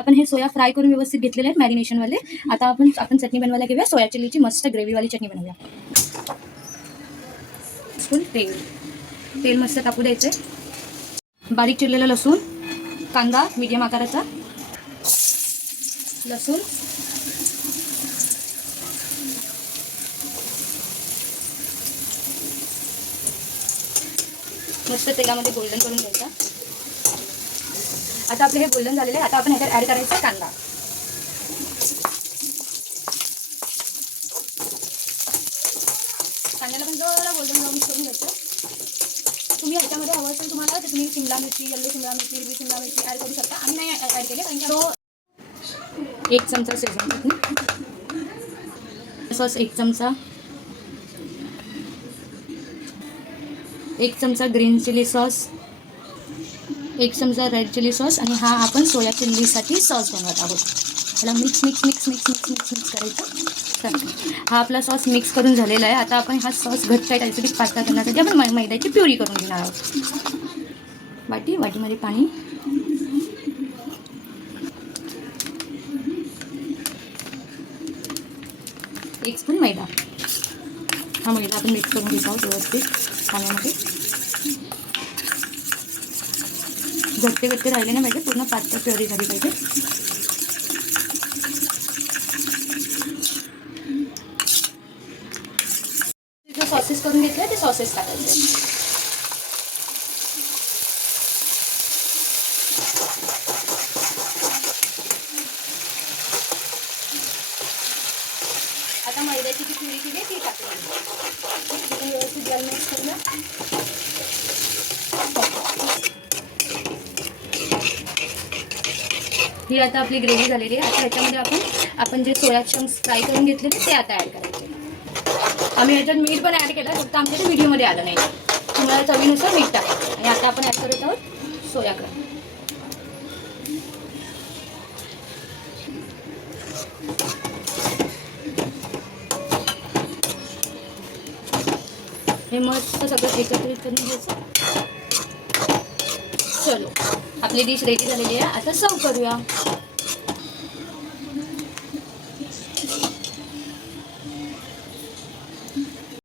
आपण हे सोया फ्राय करून व्यवस्थित घेतलेले आहेत मॅरिनेशनवाले. आता आपण चटणी बनवायला घेऊया. सोया चिल्लीची मस्त ग्रेव्हीवाली चटणी बनवूया. स्पून तेल मस्त टाकू द्यायचे. बारीक चिरलेलं लसूण, कांदा मीडियम आकाराचा, लसूण, मस्त तेलामध्ये गोल्डन करून घ्यायचा. आता आपले हे गोल्डन झालेले आहे. आता आपण ह्याच्यात ॲड करायचा कांदा. कांद्याला पण जरा गोल्डन ब्राऊन करून घ्यायचं. तुम्ही ह्याच्यामध्ये हवं असेल तुम्हाला तर तुम्ही शिमला मिरची, येल्लो शिमला मिरची, हिरवी शिमला मिरची ॲड करू शकता. आम्ही नाही ॲड केले कारण तो 1 चमचा शेजवान चटणी सॉस, 1 चमचा ग्रीन चिली सॉस, 1 चमचा रेड चिली सॉस आणि हा आपण सोया चिल्लीसाठी सॉस बनवत आहोत. ह्याला मिक्स करायचं. हा आपला सॉस मिक्स करून झालेला आहे. आता आपण हा सॉस घट्ट काहीतरी पातळ करण्यासाठी आपण मैद्याची प्युरी करून घेणार आहोत. वाटीमध्ये पाणी, एक स्पून मैदा. हा मैदा आपण मिक्स करून घेत आहोत व्यवस्थित पाण्यामध्ये. घट्ट राहिले ना पाहिजे, पूर्ण पातळ प्युरी झाली पाहिजे. जे सॉसेस करून घेतले ते सॉसेस टाकायचे. आता मैद्याची जी प्युरी केली ती टाकली. व्यवस्थित जल मिक्स करूया. ही आता आपली ग्रेव्ही झालेली आहे. आता ह्याच्यामध्ये आपण जे सोया चंक्स फ्राय करून घेतले ते आता ॲड करायचे. आम्ही ह्याच्यात मीठ पण ॲड केलं, फक्त आमच्या ते व्हिडिओमध्ये आलं नाही. तुम्हाला चवीनुसार मीठ टाका. आणि आता आपण ॲड करत आहोत सोया क्रम. हे मस्त सगळं एकत्रित करून घ्यायचं. चलो, आपली डिश रेडी झालेली आहे. आता सर्व करूया.